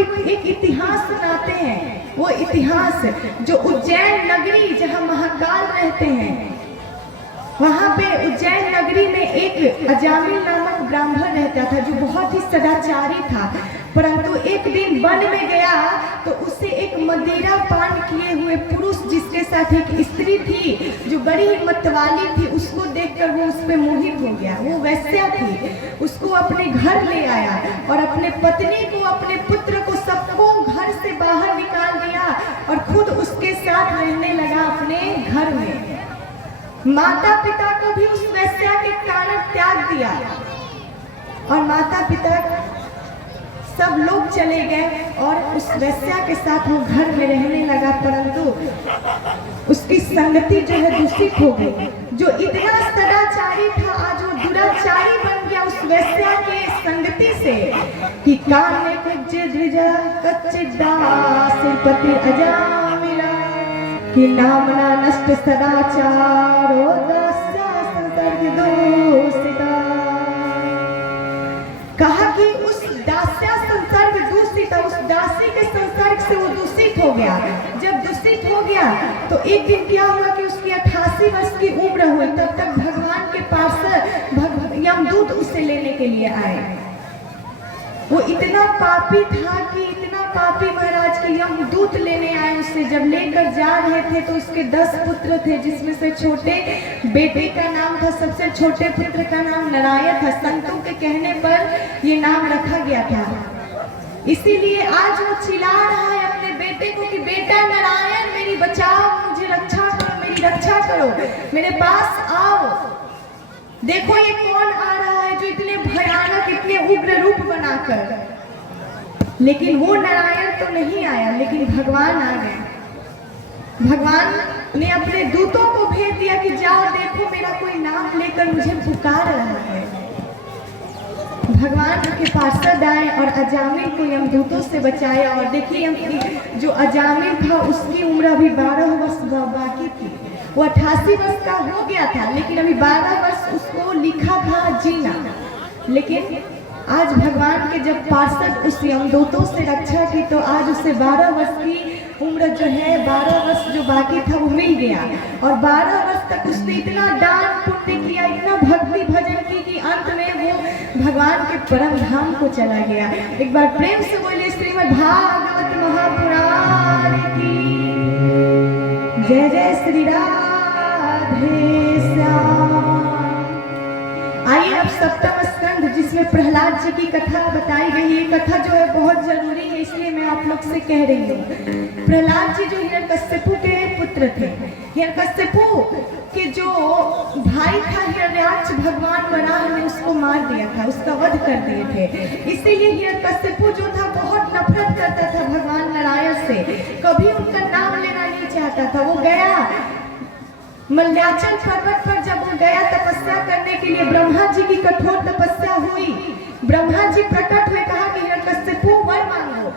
एक इतिहास सुनाते हैं। वो इतिहास जो उज्जैन नगरी जहाँ महाकाल रहते हैं, वहाँ पे उज्जैन नगरी में एक अजामिल नामक ब्राह्मण रहता था जो बहुत ही सदाचारी था। परंतु एक दिन वन में गया तो उसे एक मदिरा पान किए हुए पुरुष जिसके साथ एक स्त्री थी जो बड़ी मतवाली थी, उसको देखकर वो उस पर मोहित हो गया। वो वैश्या थी, उसको अपने घर ले आया और अपने पत्नी को, अपने पुत्र को, सबको घर से बाहर निकाल दिया और खुद उसके साथ रहने लगा अपने घर में। माता पिता को भी उस वैश्या के कारण त्याग दिया और माता पिता सब लोग चले गए और उस वैश्या के साथ वो घर में रहने लगा। परंतु उसकी संगति जो है दूषित हो गई। जो इतना सदाचारी था आज वो दुराचारी बन गया उस वैश्या के संगति से कि कान में कुछ द्विजा कच्चिदा सिरपति अजामिला कि नामना नष्ट सदाचारो दास्या संसर्ग दूषिता। कहा कि उस दास्या संसर्ग दूषित, उस दासी के संसर्ग से वो दूषित हो गया। जब दूषित हो गया तो एक दिन क्या हुआ कि उसकी 88 वर्ष की उम्र हुई। तब तक भगवान के पास यमदूत उसे लेने के लिए आए। वो इतना पापी था कि इतना पापी महाराज के यमदूत लेने आए उसे। जब लेकर जा रहे थे तो उसके 10 पुत्र थे, जिसमें से छोटे बेटे का नाम था, सबसे छोटे पुत्र का नाम नारायण था। संतों के कहने पर ये नाम रखा गया था। इसीलिए आज वो चिल्ला रहा है अपने बेटे को कि बेटा नारायण मेरी बचाओ, मुझे रक्षा करो, मेरी रक्षा करो, मेरे पास आओ। देखो ये कौन आ रहा है जो इतने भयानक, इतने उग्र रूप बनाकर। लेकिन वो नारायण तो नहीं आया, लेकिन भगवान आ गए। भगवान ने अपने दूतों को भेज दिया कि जाओ देखो मेरा कोई नाम लेकर मुझे पुकार रहा है। भगवान के पार्षद आए और अजामिल को यमदूतों से बचाया। और देखिए जो अजामिल था उसकी उम्र अभी 12 वर्ष बाकी थी। वो 88 वर्ष का हो गया था, लेकिन अभी 12 वर्ष उसको लिखा था जीना। लेकिन आज भगवान के जब पार्षद उस यमदूतों से रक्षा की तो आज उसे 12 वर्ष की उम्र जो है, 12 वर्ष जो बाकी था वो मिल गया। और 12 वर्ष तक उसने इतना दान पुण्य किया, इतना भक्ति भजन की कि अंत में वो भगवान के परम धाम को चला गया। एक बार प्रेम से बोलिए श्रीमद् भागवत महापुराण की जय जय श्री राधे श्याम। आइए अब सप्तम स्कंध जिसमें प्रहलाद जी की कथा बताई गई। ये कथा जो है बहुत जरूरी है, इसलिए मैं आप लोग से कह रही हूँ। प्रहलाद जी जो हिरण्यकश्यपु के पुत्र थे, हिरण्यकश्यपु के जो भाई था हिरण्याक्ष, भगवान वराह ने उसको मार दिया था, उसका वध कर दिए थे। इसीलिए हिरण्यकश्यपु जो था बहुत नफरत करता था भगवान नारायण से, कभी उनका नाम लेना नहीं चाहता था। वो गया मल्याचल पर्वत पर, जब वो गया तपस्या करने के लिए, ब्रह्मा जी की कठोर तपस्या हुई। ब्रह्मा जी प्रकट हुए, कहा कि हिरण्यकश्यपु वर मांगो,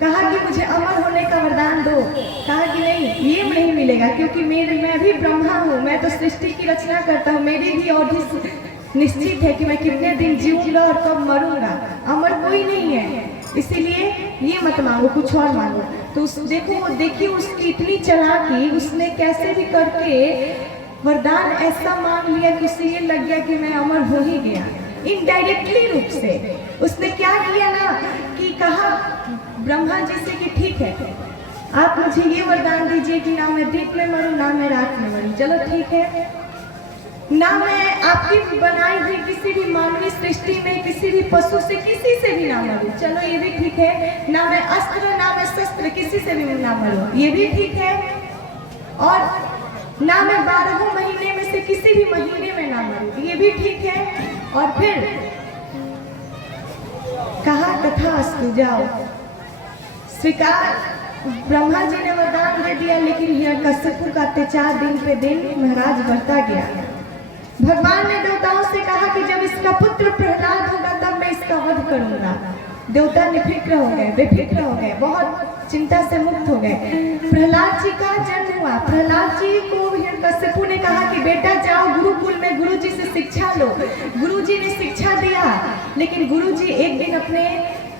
कहा कि मुझे अमर होने का वरदान दो। कहा कि नहीं, ये नहीं मिलेगा, क्योंकि मैं भी ब्रह्मा हूँ, मैं तो सृष्टि की रचना करता हूँ, मेरी भी अवधि निश्चित है कि मैं कितने दिन जीऊंगा और कब मरूंगा, अमर कोई नहीं है, इसीलिए ये मत मांगो, कुछ और मांगो। तो देखो, देखिए उसकी इतनी चालाकी, उसने कैसे भी करके वरदान ऐसा मांग लिया कि उसे ये लग गया कि मैं अमर हो ही गया। इनडायरेक्टली रूप से उसने क्या किया ना कि कहा ब्रह्मा जी से कि ठीक है, आप मुझे ये वरदान दीजिए कि ना मैं दिन में मरूं ना मैं रात में मरूं। चलो ठीक है, ना मैं आपकी बनाई हुई किसी भी मानवीय सृष्टि में किसी भी पशु से किसी से भी ना मरूं, चलो ये भी ठीक है। ना मैं अस्त्र ना मैं शस्त्र किसी से भी ना मरूं, ये भी ठीक है। और ना मैं 12 महीने में से किसी भी महीने में ना मरूं, ये भी ठीक है। और फिर कहा तथास्तु, जाओ स्वीकार। ब्रह्मा जी ने वरदान दे दिया, लेकिन हिरण्यकश्यपु का अत्याचार दिन पे दिन महाराज बढ़ता गया। भगवान ने देवताओं से कहा कि जब इसका पुत्र प्रहलाद होगा तब मैं इसका वध करूंगा। देवता निफिक्र हो गए, बेफिक्र हो गए, बहुत चिंता से मुक्त हो गए। प्रहलाद जी का जन्म हुआ। प्रहलाद जी को हिरण्यकश्यपु ने कहा कि बेटा जाओ गुरुकुल में गुरुजी से शिक्षा लो। गुरुजी ने शिक्षा दिया, लेकिन गुरुजी एक दिन अपने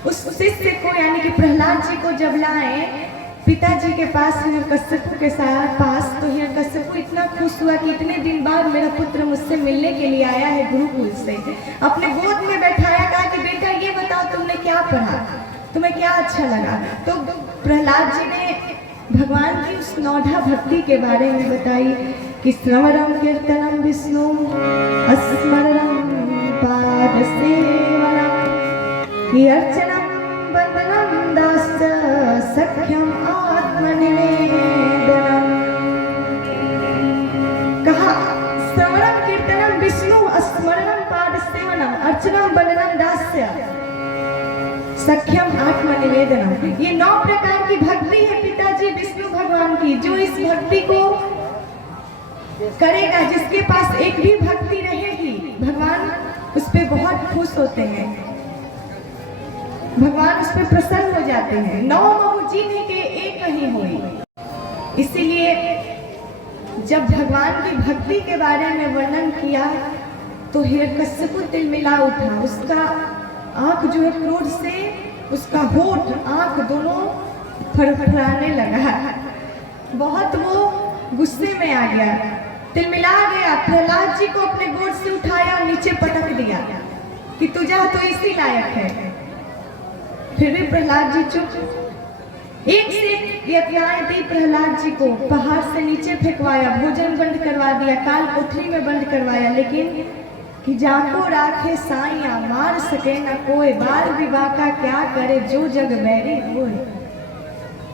उस शिष्य को यानी कि प्रहलाद जी को जब लाए पिताजी के पास हिरण्यकश्यप के पास, तो हिरण्यकश्यप इतना खुश हुआ कि इतने दिन बाद मेरा पुत्र मुझसे मिलने के लिए आया है गुरुकुल से। अपने गोद में बैठाया, कहा कि बेटा ये बताओ तुमने क्या पढ़ा, तुम्हें क्या अच्छा लगा। तो प्रहलाद जी ने भगवान की उस नौढ़ा भक्ति के बारे में बताई कि श्रवणम कीर्तनम विष्णु स्मरणम पाद सेवनम कि अर्चनम वंदनम दास सख्यम आत्मनिवेदनम। कहा श्रवणम कीर्तनम विष्णु स्मरणम पाद सेवनम अर्चनम वंदनम दास सख्यम आत्मनिवेदनम। ये 9 प्रकार की भक्ति है पिताजी विष्णु भगवान की। जो इस भक्ति को करेगा, जिसके पास एक भी भक्ति रहेगी, भगवान उस पर बहुत खुश होते हैं, भगवान उस पर प्रसन्न हो जाते हैं। 9 महु जिन्ह के एक ही हुई। इसीलिए जब भगवान की भक्ति के बारे में वर्णन किया तो हिरण्यकश्यप तिलमिला उठा। उसका आंख जो है क्रोध से, उसका होठ आंख दोनों फड़फड़ाने लगा, बहुत वो गुस्से में आ गया, तिलमिला गया। प्रहलाद जी को अपने गोद से उठाया और नीचे पटक दिया कि तुझा तो इसी लायक है। फिर भी प्रहलाद जी चुप। एक से यातनाएं दी प्रहलाद जी को, पहाड़ से नीचे फेंकवाया, भोजन बंद करवा दिया, काल कोठरी में बंद करवाया, लेकिन कि जाको राखे साइया मार सके न कोई, बाल विवाह का क्या करे जो जग बैरी होए।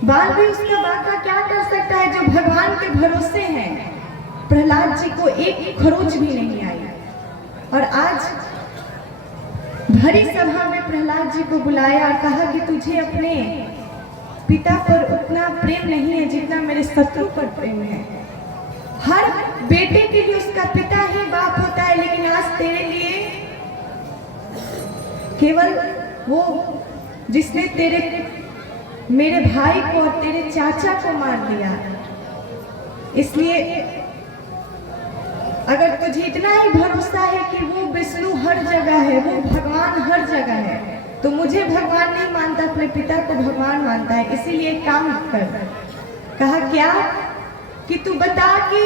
बाल भी उसका बाका क्या कर सकता है जो भगवान के भरोसे हैं। प्रहलाद जी को एक खरोच भी नहीं आई। और आज भरी सभा में प्रहलाद जी को बुलाया और कहा कि तुझे अपने पिता पर उतना प्रेम नहीं है जितना मेरे शत्रु पर प्रेम है। हर बेटे के लिए उसका पिता ही बाप होता है, लेकिन आज तेरे लिए केवल वो जिसने मेरे भाई को और तेरे चाचा को मार दिया। इसलिए अगर तुझे इतना ही भरोसा है कि वो विष्णु हर जगह है, वो भगवान हर जगह है, तो मुझे भगवान नहीं मानता, अपने पिता को भगवान मानता है। इसीलिए एक काम कर। कहा क्या कि तू बता कि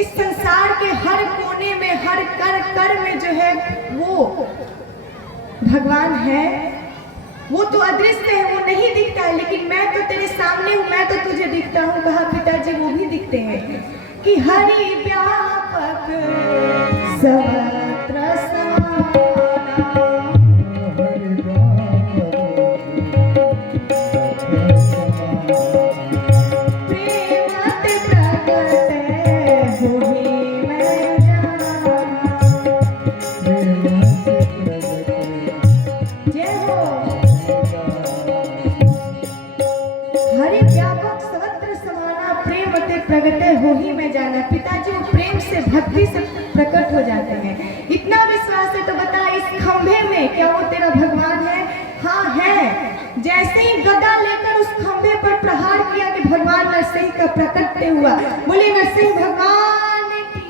इस संसार के हर कोने में, हर कर कर में जो है वो भगवान है। वो तो अदृश्य है, वो नहीं दिखता है, लेकिन मैं तो तेरे सामने हूँ, मैं तो तुझे दिखता हूँ। कहा पिताजी वो भी दिखते हैं कि हरि व्यापक सर्वत्र समाना। प्रगटे हो ही में जाना। पिताजी वो प्रेम से भक्ति से प्रकट हो जाते हैं। इतना विश्वास है तो बता इस खंभे में क्या वो तेरा भगवान है? हाँ है। जैसे ही गदा लेकर उस खंभे पर प्रहार किया कि भगवान नरसिंह का प्रकट हुआ। बोले नरसिंह भगवान की।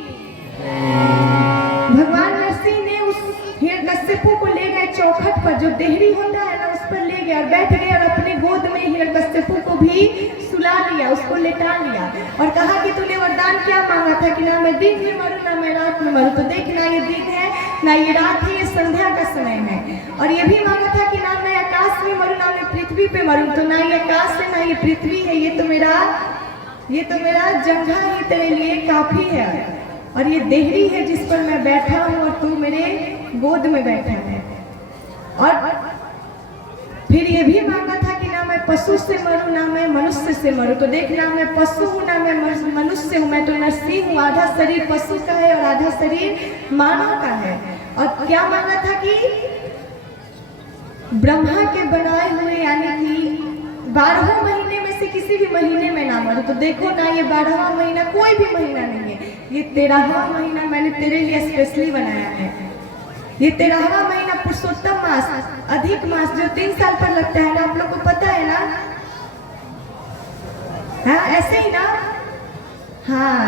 भगवान नरसिंह ने उस हिरण्यकश्यप को ले गए चौखट पर, जो देहरी होता है ना, उस पर ले गए और बैठ गए और अपने गोद में हिरण्यकश्यप को भी सुला लिया, उसको लेटा लिया और कहा कि तूने वरदान क्या मांगा था कि ना मैं दिन में मरूं ना मैं रात में मरूं। तो देख ना ये दिन है ना ये रात है, ये संध्या का समय है। और ये भी मांगा था कि ना मैं आकाश में मरूं ना मैं पृथ्वी पे मरूं। तो ना ये आकाश है ना ये पृथ्वी है, ये तो मेरा जंघा ही तेरे लिए काफी है। और ये देहरी है जिस पर मैं बैठा हूँ और तू मेरे गोद में बैठा है। और फिर ये भी मांगा था कि ना मैं पशु से मरूं ना मैं मनुष्य से मरूं। तो देख ना मैं पशु हूँ ना मैं मनुष्य हूँ, मैं तो नरसिंह हूँ। आधा शरीर पशु का है और आधा शरीर मानव का है। और क्या मांगा था कि ब्रह्मा के बनाए हुए यानी कि 12 महीने में से किसी भी महीने में ना मरूं। तो देखो ना ये 12वां महीना कोई भी महीना नहीं है, ये 13वां महीना मैंने तेरे लिए स्पेशली बनाया है। ये 13वां महीना पुरुषोत्तम मास, अधिक मास जो 3 साल पर लगता है ना, आप लोग को पता है ना? हाँ ऐसे ही ना, हाँ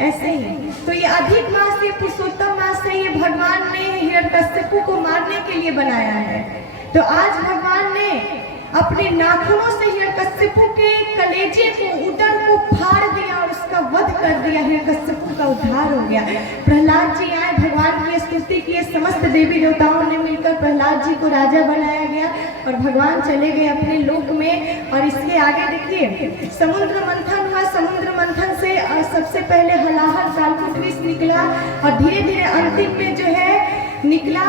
ऐसे ही। तो ये अधिक मास, ये पुरुषोत्तम मास है, ये भगवान ने हिरण्यकश्यप को मारने के लिए बनाया है। तो आज भगवान ने अपने नाखूनों से हिरण्यकश्यपु के कलेजे को, उदर को फाड़ दिया और उसका वध कर दिया। हिरण्यकश्यपु का उद्धार हो गया। प्रहलाद जी आए, भगवान की स्तुति किए, समस्त देवी देवताओं ने मिलकर प्रहलाद जी को राजा बनाया गया और भगवान चले गए अपने लोक में। और इसके आगे देखिए समुद्र मंथन हुआ। समुद्र मंथन से सबसे पहले हलाहल कालकूट विष निकला और धीरे धीरे अंतिम में जो है निकला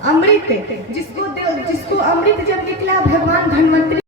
अमृत, जिसको अमृत जब निकला भगवान धन्वंतरी